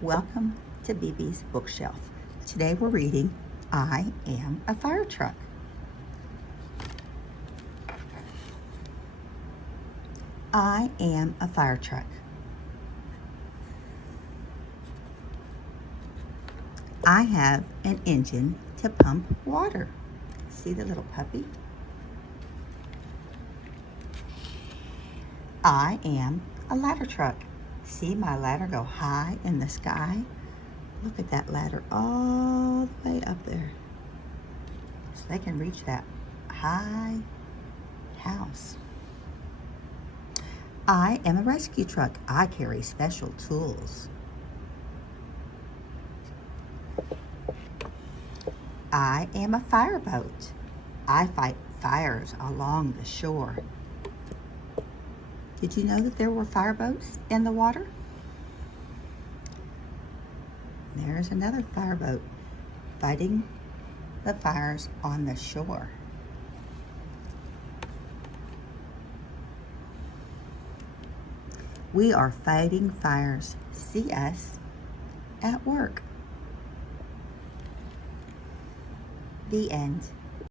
Welcome to BB's Bookshelf. Today we're reading I Am a Fire Truck. I am a fire truck. I have an engine to pump water. See the little puppy? I am a ladder truck. See my ladder go high in the sky? Look at that ladder all the way up there. So they can reach that high house. I am a rescue truck. I carry special tools. I am a fireboat. I fight fires along the shore. Did you know that there were fireboats in the water? There's another fireboat fighting the fires on the shore. We are fighting fires. See us at work. The end.